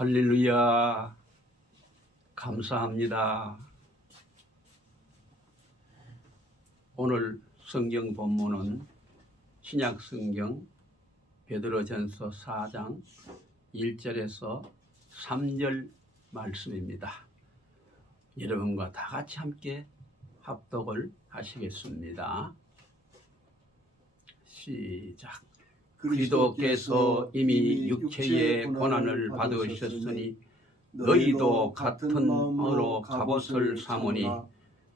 할렐루야. 감사합니다. 오늘 성경 본문은 신약 성경 베드로전서 4장 1절에서 3절 말씀입니다. 여러분과 다 같이 함께 합독을 하시겠습니다. 시작. 그리스도께서 이미 육체의 고난을 받으셨으니 너희도 같은 마음으로 갑옷을 삼으니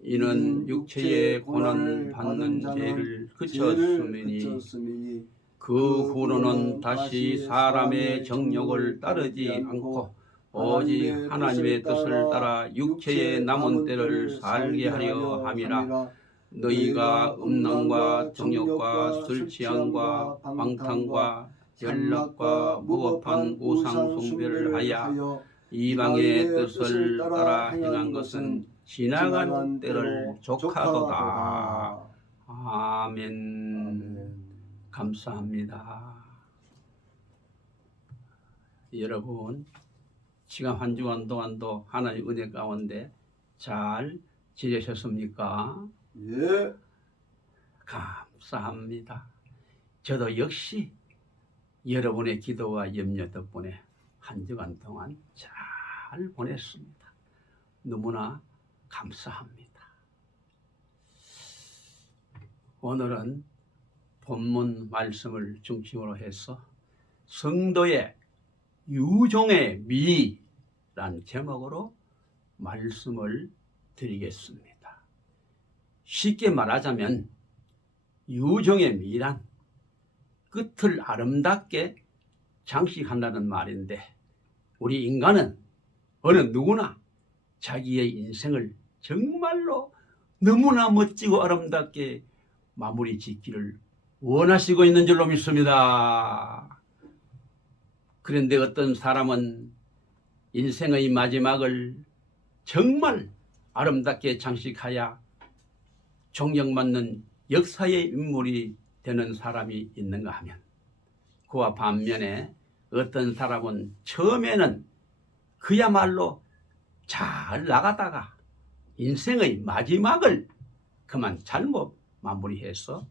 이는 육체의 고난을 받는 죄를 그쳤음이니 그 후로는 다시 사람의 정욕을 따르지 않고 오직 하나님의 뜻을 따라 육체의 남은 때를 살게 하려 함이라. 너희가 음란과 정욕과 술 취함과 방탕과 연락과 무법한 우상 숭배를 하여 이방의 뜻을 따라 행한 것은 지나간 때를 족하도다. 아멘. 감사합니다. 여러분, 지금 한 주간 동안도 하나님의 은혜 가운데 잘 지내셨습니까? 예. 감사합니다. 저도 역시 여러분의 기도와 염려 덕분에 한 주간 동안 잘 보냈습니다. 너무나 감사합니다. 오늘은 본문 말씀을 중심으로 해서 성도의 유종의 미라는 제목으로 말씀을 드리겠습니다. 쉽게 말하자면 유종의 미란 끝을 아름답게 장식한다는 말인데, 우리 인간은 어느 누구나 자기의 인생을 정말로 너무나 멋지고 아름답게 마무리 짓기를 원하시고 있는 줄로 믿습니다. 그런데 어떤 사람은 인생의 마지막을 정말 아름답게 장식하여 존경받는 역사의 인물이 되는 사람이 있는가 하면, 그와 반면에 어떤 사람은 처음에는 그야말로 잘 나가다가 인생의 마지막을 그만 잘못 마무리해서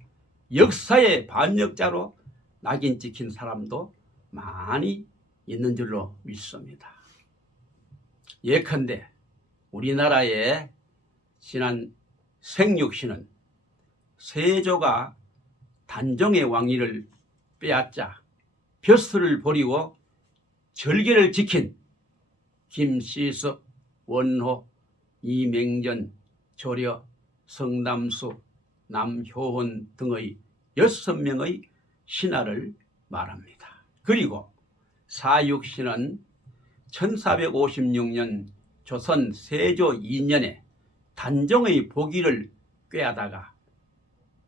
역사의 반역자로 낙인 찍힌 사람도 많이 있는 줄로 믿습니다. 예컨대 우리나라의 지난 생육신은 세조가 단종의 왕위를 빼앗자 벼슬을 버리고 절개를 지킨 김시섭, 원호, 이맹전, 조려, 성담수, 남효원 등의 6명의 신하를 말합니다. 그리고 사육신은 1456년 조선 세조 2년에 단종의 복위를 꾀하다가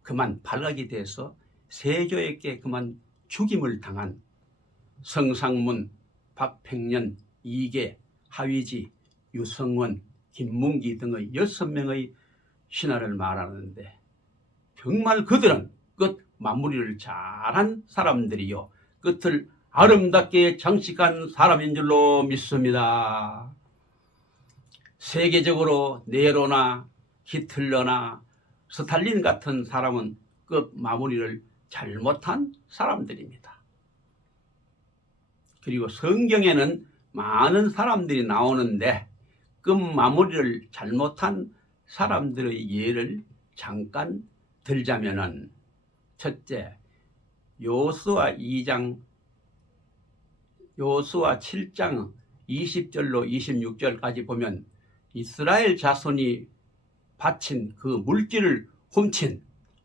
그만 발각이 돼서 세조에게 그만 죽임을 당한 성상문, 박팽년, 이계, 하위지, 유성원, 김문기 등의 6명의 신하를 말하는데, 정말 그들은 끝 마무리를 잘한 사람들이요, 끝을 아름답게 장식한 사람인 줄로 믿습니다. 세계적으로 네로나 히틀러나 스탈린 같은 사람은 끝 마무리를 잘못한 사람들입니다. 그리고 성경에는 많은 사람들이 나오는데 끝 마무리를 잘못한 사람들의 예를 잠깐 들자면은, 첫째, 요수아 7장 20절로 26절까지 보면 이스라엘 자손이 바친 그 물질을 훔친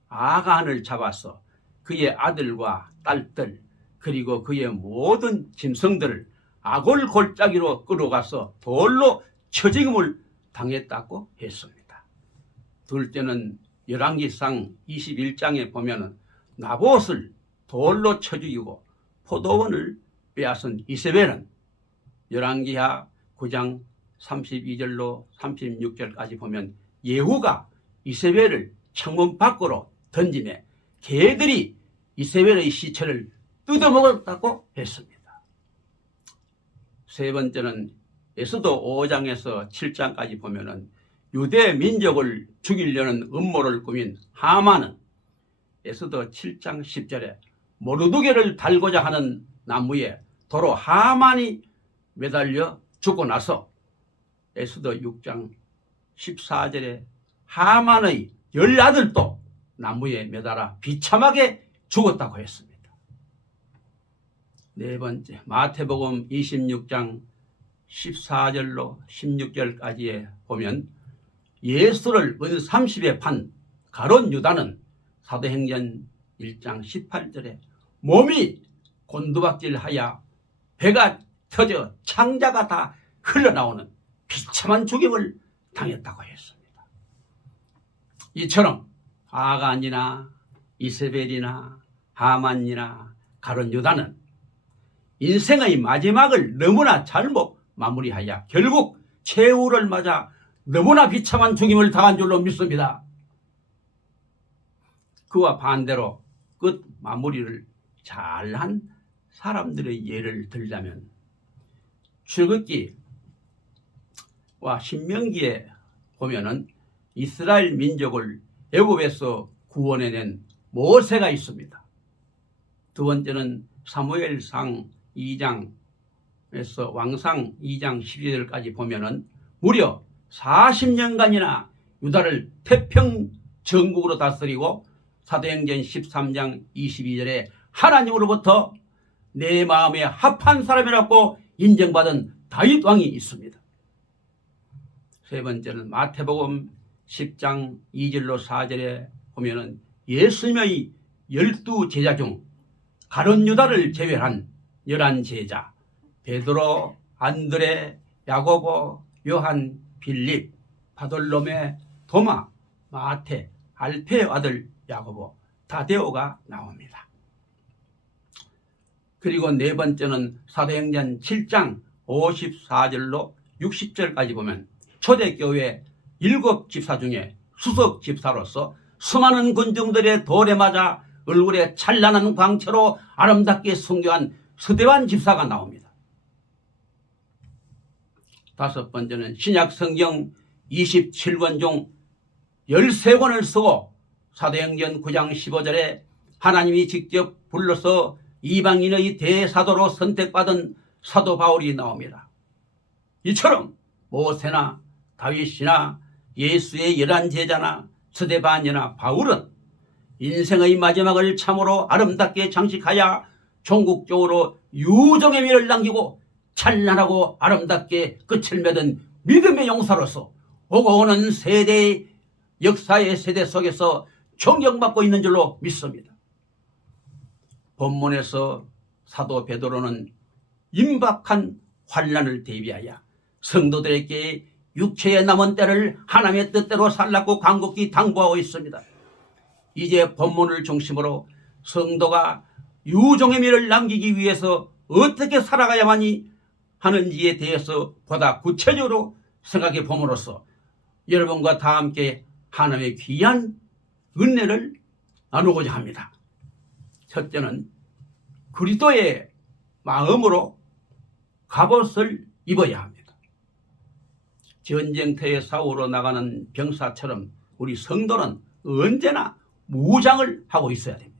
아간을 잡아서 그의 아들과 딸들 그리고 그의 모든 짐승들을 아골 골짜기로 끌어가서 돌로 쳐죽임을 당했다고 했습니다. 둘째는 열왕기상 21장에 보면 나봇을 돌로 쳐 죽이고 포도원을 빼앗은 이세벨은 열왕기하 9장 32절로 36절까지 보면 예후가 이세벨을 창문 밖으로 던지매 개들이 이세벨의 시체를 뜯어먹었다고 했습니다. 세 번째는 에스더 5장에서 7장까지 보면은 유대 민족을 죽이려는 음모를 꾸민 하만은 에스더 7장 10절에 모르드게를 달고자 하는 나무에 도로 하만이 매달려 죽고 나서 에스더 6장 14절에 하만의 10아들도 나무에 매달아 비참하게 죽었다고 했습니다. 네 번째, 마태복음 26장 14절로 16절까지에 보면 예수를 은 30에 판 가룟 유다는 사도행전 1장 18절에 몸이 곤두박질하여 배가 터져 창자가 다 흘러나오는 비참한 죽임을 당했다고 했습니다. 이처럼 아간이나 이세벨이나 하만이나 가룟 유다는 인생의 마지막을 너무나 잘못 마무리하여 결국 최후를 맞아 너무나 비참한 죽임을 당한 줄로 믿습니다. 그와 반대로 끝 마무리를 잘한 사람들의 예를 들자면 출애굽기와 신명기에 보면은 이스라엘 민족을 애굽에서 구원해낸 모세가 있습니다. 두 번째는 사무엘상 2장에서 왕상 2장 12절까지 보면은 무려 40년간이나 유다를 태평 전국으로 다스리고 사도행전 13장 22절에 하나님으로부터 내 마음에 합한 사람이라고 인정받은 다윗 왕이 있습니다. 세 번째는 마태복음 10장 2절로 4절에 보면은 예수님의 12제자 중 가룟 유다를 제외한 11제자 베드로, 안드레, 야고보, 요한, 빌립, 바돌로메, 도마, 마태, 알페의 아들 야고보, 다데오가 나옵니다. 그리고 네 번째는 사도행전 7장 54절로 60절까지 보면 초대교회 7집사 중에 수석 집사로서 수많은 군중들의 돌에 맞아 얼굴에 찬란한 광채로 아름답게 순교한 서대환 집사가 나옵니다. 다섯 번째는 신약 성경 27권 중 13권을 쓰고 사도행전 9장 15절에 하나님이 직접 불러서 이방인의 대사도로 선택받은 사도 바울이 나옵니다. 이처럼 모세나 다윗이나 예수의 11제자나 스데반이나 바울은 인생의 마지막을 참으로 아름답게 장식하여 종국적으로 유종의 미를 남기고 찬란하고 아름답게 끝을 맺은 믿음의 용사로서 오고 오는 세대의 역사의 세대 속에서 존경받고 있는 줄로 믿습니다. 본문에서 사도 베드로는 임박한 환난을 대비하여 성도들에게 육체에 남은 때를 하나님의 뜻대로 살라고 간곡히 당부하고 있습니다. 이제 본문을 중심으로 성도가 유종의 미를 남기기 위해서 어떻게 살아가야만이 하는지에 대해서 보다 구체적으로 생각해 봄으로써 여러분과 다 함께 하나님의 귀한 은혜를 나누고자 합니다. 첫째는 그리스도의 마음으로 갑옷을 입어야 합니다. 전쟁터에 싸우러 나가는 병사처럼 우리 성도는 언제나 무장을 하고 있어야 됩니다.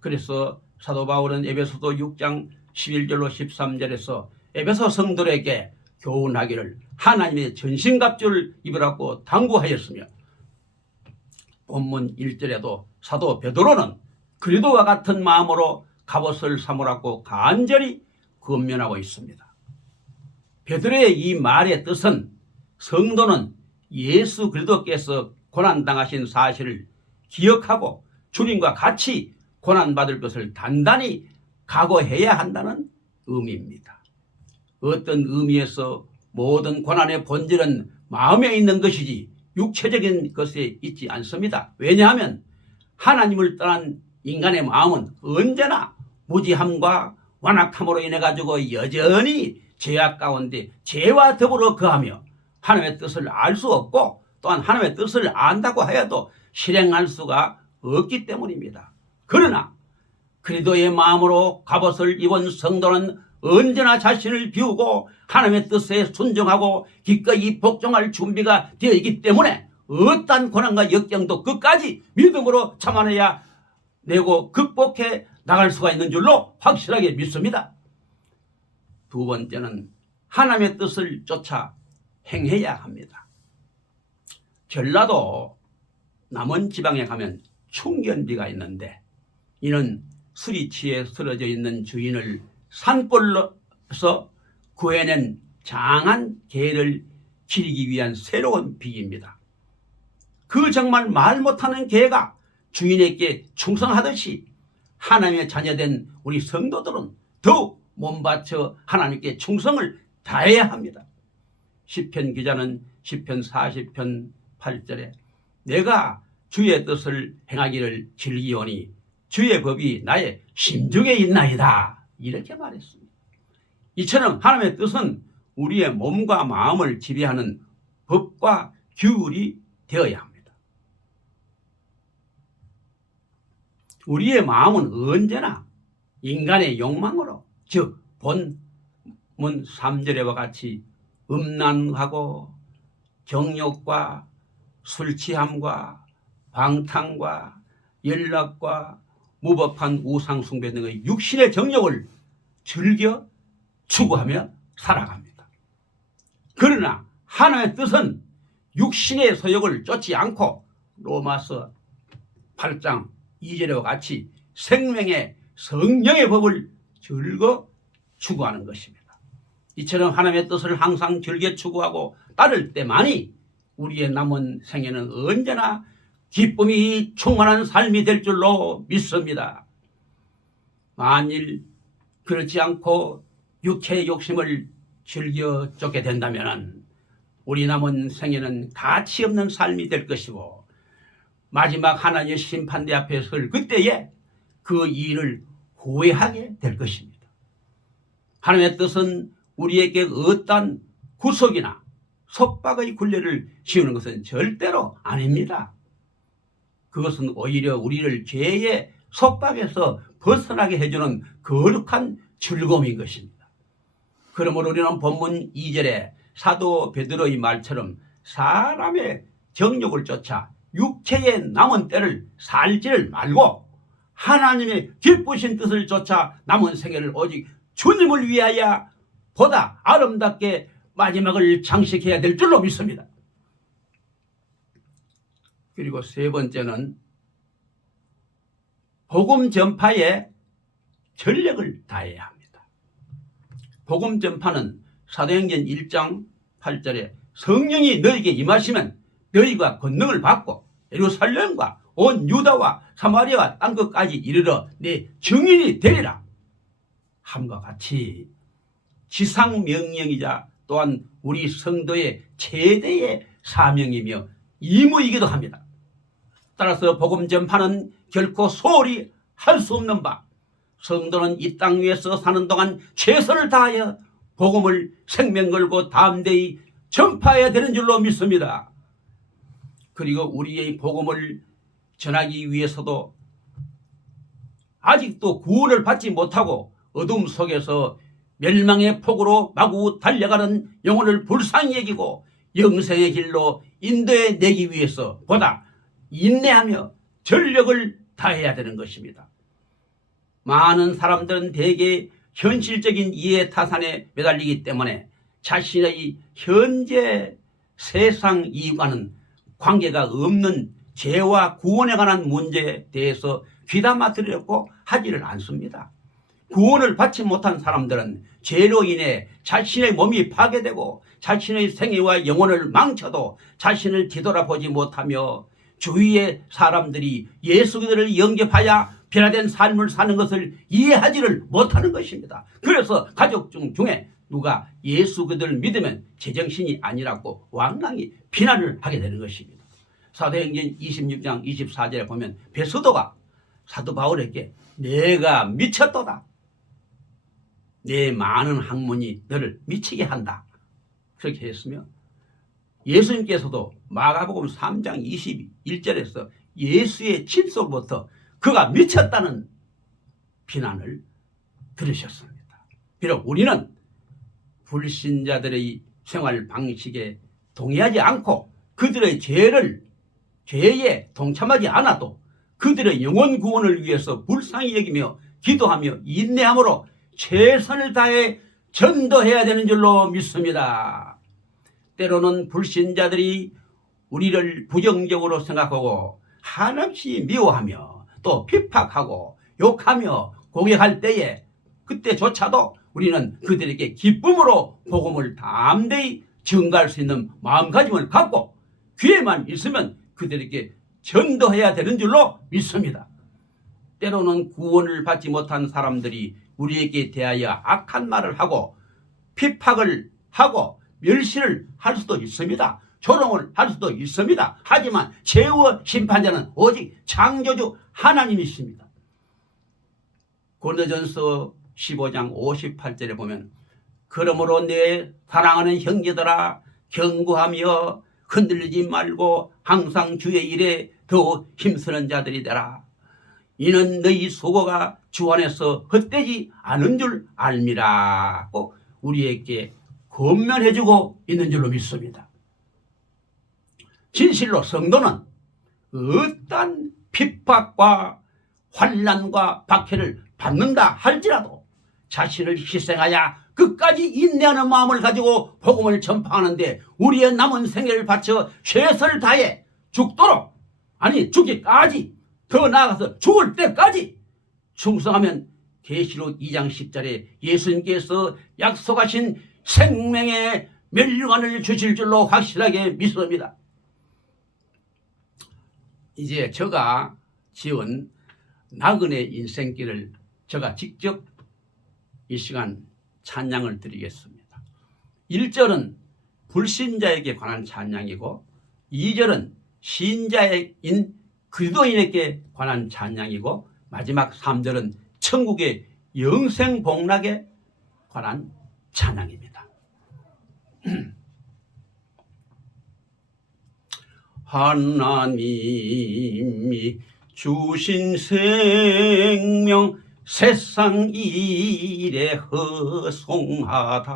그래서 사도 바울은 에베소서 6장 11절로 13절에서 에베소 성도들에게 교훈하기를 하나님의 전신갑주를 입으라고 당부하였으며 본문 1절에도 사도 베드로는 그리스도와 같은 마음으로 갑옷을 삼으라고 간절히 권면하고 있습니다. 베드로의 이 말의 뜻은 성도는 예수 그리스도께서 고난당하신 사실을 기억하고 주님과 같이 고난받을 것을 단단히 각오해야 한다는 의미입니다. 어떤 의미에서 모든 고난의 본질은 마음에 있는 것이지 육체적인 것에 있지 않습니다. 왜냐하면 하나님을 떠난 인간의 마음은 언제나 무지함과 완악함으로 인해 가지고 여전히 죄악 가운데 죄와 더불어 거하며 하나님의 뜻을 알 수 없고 또한 하나님의 뜻을 안다고 하여도 실행할 수가 없기 때문입니다. 그러나 그리스도의 마음으로 갑옷을 입은 성도는 언제나 자신을 비우고 하나님의 뜻에 순종하고 기꺼이 복종할 준비가 되어 있기 때문에 어떠한 고난과 역경도 끝까지 믿음으로 참아내야 내고 극복해 나갈 수가 있는 줄로 확실하게 믿습니다. 두 번째는 하나님의 뜻을 쫓아 행해야 합니다. 전라도 남원 지방에 가면 충견비가 있는데 이는 술이 취해 쓰러져 있는 주인을 산불로서 구해낸 장한 개를 기리기 위한 새로운 비입니다. 그 정말 말 못하는 개가 주인에게 충성하듯이 하나님의 자녀된 우리 성도들은 더욱 몸바쳐 하나님께 충성을 다해야 합니다. 시편 기자는 시편 40편 8절에 내가 주의 뜻을 행하기를 즐기오니 주의 법이 나의 심중에 있나이다 이렇게 말했습니다. 이처럼 하나님의 뜻은 우리의 몸과 마음을 지배하는 법과 규율이 되어야 합니다. 우리의 마음은 언제나 인간의 욕망으로 즉 본문 3절에와 같이 음란하고 정욕과 술취함과 방탕과 연락과 무법한 우상숭배 등의 육신의 정욕을 즐겨 추구하며 살아갑니다. 그러나 하나님의 뜻은 육신의 소욕을 쫓지 않고 로마서 8장 2절과 같이 생명의 성령의 법을 즐겨 추구하는 것입니다. 이처럼 하나님의 뜻을 항상 즐겨 추구하고 따를 때만이 우리의 남은 생애는 언제나 기쁨이 충만한 삶이 될 줄로 믿습니다. 만일 그렇지 않고 육체의 욕심을 즐겨 쫓게 된다면 우리 남은 생애는 가치 없는 삶이 될 것이고 마지막 하나님의 심판대 앞에 설 그때에 그 일을 후회하게 될 것입니다. 하나님의 뜻은 우리에게 어떠한 구속이나 속박의 굴레를 씌우는 것은 절대로 아닙니다. 그것은 오히려 우리를 죄의 속박에서 벗어나게 해주는 거룩한 즐거움인 것입니다. 그러므로 우리는 본문 2절에 사도 베드로의 말처럼 사람의 정욕을 쫓아 육체의 남은 때를 살지를 말고 하나님의 기쁘신 뜻을 쫓아 남은 생애를 오직 주님을 위하여 보다 아름답게 마지막을 장식해야 될 줄로 믿습니다. 그리고 세 번째는 복음 전파에 전력을 다해야 합니다. 복음 전파는 사도행전 1장 8절에 성령이 너희에게 임하시면 너희가 권능을 받고 예루살렘과 온 유다와 사마리아와 땅 끝까지 이르러 내 증인이 되리라 함과 같이 지상 명령이자 또한 우리 성도의 최대의 사명이며 임무이기도 합니다. 따라서 복음 전파는 결코 소홀히 할 수 없는 바 성도는 이 땅 위에서 사는 동안 최선을 다하여 복음을 생명 걸고 담대히 전파해야 되는 줄로 믿습니다. 그리고 우리의 복음을 전하기 위해서도 아직도 구원을 받지 못하고 어둠 속에서 멸망의 폭으로 마구 달려가는 영혼을 불쌍히 여기고 영생의 길로 인도해 내기 위해서 보다 인내하며 전력을 다해야 되는 것입니다. 많은 사람들은 대개 현실적인 이해 타산에 매달리기 때문에 자신의 현재 세상 이익과는 관계가 없는 죄와 구원에 관한 문제에 대해서 귀담아 들으려고 하지를 않습니다. 구원을 받지 못한 사람들은 죄로 인해 자신의 몸이 파괴되고 자신의 생애와 영혼을 망쳐도 자신을 뒤돌아보지 못하며 주위의 사람들이 예수 그리스도를 영접하여 변화된 삶을 사는 것을 이해하지를 못하는 것입니다. 그래서 가족 중에 누가 예수 그리스도를 믿으면 제정신이 아니라고 왕왕히 비난을 하게 되는 것입니다. 사도행전 26장 24절에 보면 베스도가 사도 바울에게 내가 미쳤도다. 내 많은 학문이 너를 미치게 한다. 그렇게 했으며 예수님께서도 마가복음 3장 21절에서 예수의 침소로부터 그가 미쳤다는 비난을 들으셨습니다. 비록 우리는 불신자들의 생활 방식에 동의하지 않고 그들의 죄에 동참하지 않아도 그들의 영혼 구원을 위해서 불쌍히 여기며 기도하며 인내함으로 최선을 다해 전도해야 되는 줄로 믿습니다. 때로는 불신자들이 우리를 부정적으로 생각하고 한없이 미워하며 또 핍박하고 욕하며 공격할 때에 그때조차도 우리는 그들에게 기쁨으로 복음을 담대히 전가할 수 있는 마음가짐을 갖고 기회만 있으면 그들에게 전도해야 되는 줄로 믿습니다. 때로는 구원을 받지 못한 사람들이 우리에게 대하여 악한 말을 하고 핍박을 하고 멸시를 할 수도 있습니다. 조롱을 할 수도 있습니다. 하지만 최후 심판자는 오직 창조주 하나님이십니다. 고린도전서 15장 58절에 보면 그러므로 내 사랑하는 형제들아 경고하며 흔들리지 말고 항상 주의 일에 더 힘쓰는 자들이 되라. 이는 너희 수고가 주 안에서 헛되지 않은 줄 알미라고 우리에게 권면해주고 있는 줄로 믿습니다. 진실로 성도는 어떠한 핍박과 환난과 박해를 받는다 할지라도 자신을 희생하여 끝까지 인내하는 마음을 가지고 복음을 전파하는데 우리의 남은 생애를 바쳐 최선을 다해 죽도록, 아니 죽기까지, 더 나아가서 죽을 때까지 충성하면 계시록 2장 10절에 예수님께서 약속하신 생명의 멸류관을 주실 줄로 확실하게 믿습니다. 이제 제가 지은 나그네 인생길을 제가 직접 이 시간 찬양을 드리겠습니다. 1절은 불신자에게 관한 찬양이고 2절은 신자인 그리스도인에게 관한 찬양이고 마지막 3절은 천국의 영생 복락에 관한 찬양입니다. 하나님이 주신 생명 세상 일에 허송하다.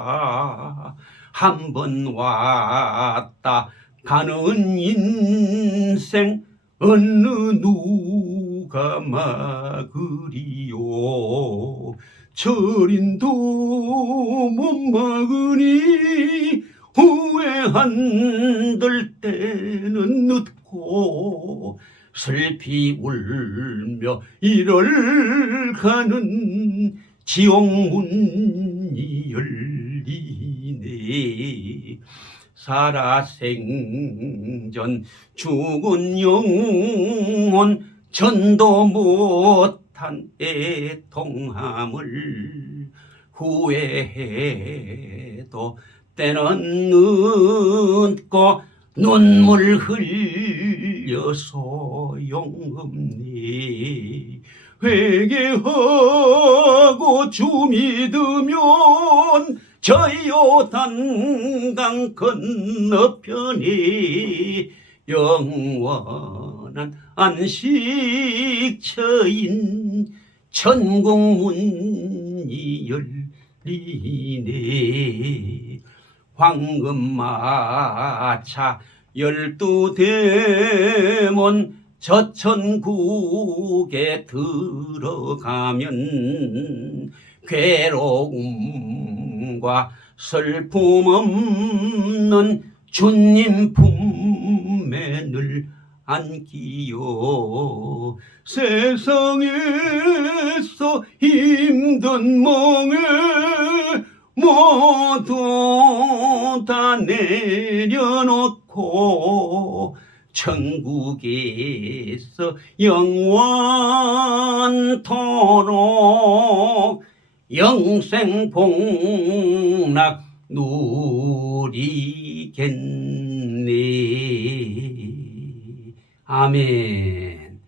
한 번 왔다 가는 인생 어느 누가 막으리요. 절인도 못 막으니 후회한들 때는 늦고 슬피 울며 이를 가는 지옥문이 열리네. 살아생전 죽은 영혼 전도 못한 애통함을 후회해도 때는 늦고 눈물 흘려 소용없네. 회개하고 주 믿으면 저 요단강 건너편에 영원한 안식처인 천국문이 열리네. 황금마차 12대문 저 천국에 들어가면 괴로움과 슬픔 없는 주님 품에 늘 안기요. 세상에서 힘든 멍에 모두 다 내려놓고 천국에서 영원토록 영생 복락 누리겠네. 아멘.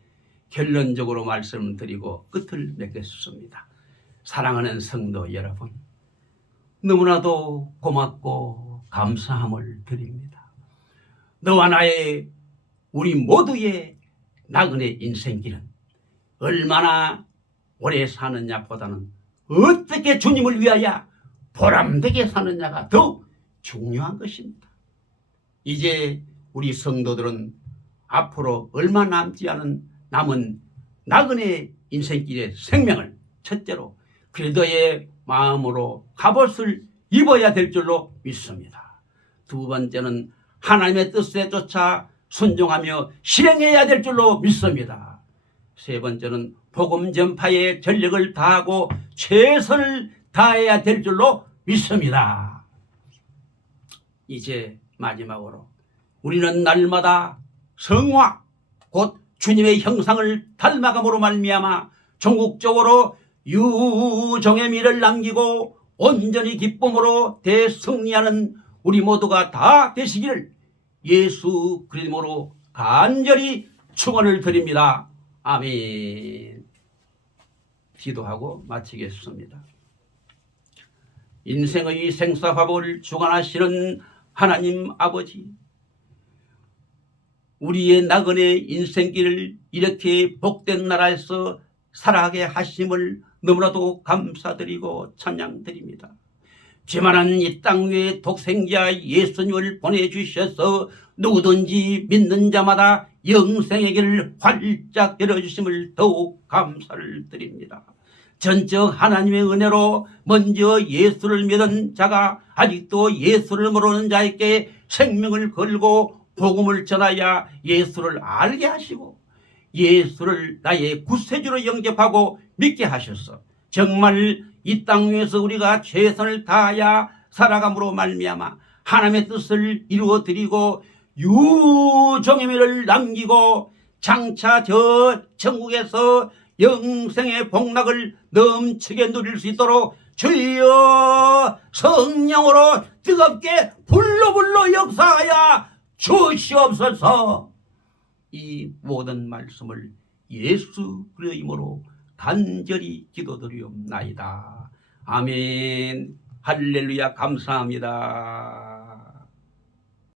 결론적으로 말씀드리고 끝을 맺겠습니다. 사랑하는 성도 여러분, 너무나도 고맙고 감사함을 드립니다. 너와 나의, 우리 모두의 나그네 인생길은 얼마나 오래 사느냐보다는 어떻게 주님을 위하여 보람되게 사느냐가 더욱 중요한 것입니다. 이제 우리 성도들은 앞으로 얼마 남지 않은 남은 나그네 인생길의 생명을 첫째로 그리스도의 마음으로 갑옷을 입어야 될 줄로 믿습니다. 두 번째는 하나님의 뜻에 쫓아 순종하며 실행해야 될 줄로 믿습니다. 세 번째는 복음 전파에 전력을 다하고 최선을 다해야 될 줄로 믿습니다. 이제 마지막으로 우리는 날마다 성화 곧 주님의 형상을 닮아감으로 말미암아 전국적으로 유종의 미를 남기고 온전히 기쁨으로 대승리하는 우리 모두가 다 되시기를 예수 그리스도로 간절히 축원을 드립니다. 아멘. 기도하고 마치겠습니다. 인생의 생사화복을 주관하시는 하나님 아버지, 우리의 나그네 인생길을 이렇게 복된 나라에서 살아가게 하심을 너무나도 감사드리고 찬양드립니다. 죄만한 이 땅 위에 독생자 예수님을 보내주셔서 누구든지 믿는 자마다 영생의 길을 활짝 열어주심을 더욱 감사를 드립니다. 전적 하나님의 은혜로 먼저 예수를 믿은 자가 아직도 예수를 모르는 자에게 생명을 걸고 복음을 전하여 예수를 알게 하시고 예수를 나의 구세주로 영접하고 믿게 하셔서 정말 이 땅 위에서 우리가 최선을 다하여 살아감으로 말미암아 하나님의 뜻을 이루어드리고 유종의 미를 남기고 장차 저 천국에서 영생의 복락을 넘치게 누릴 수 있도록 주여 성령으로 뜨겁게 불로 역사하여 주시옵소서. 이 모든 말씀을 예수 그리스도의 이름으로 간절히 기도드리옵나이다. 아멘. 할렐루야. 감사합니다.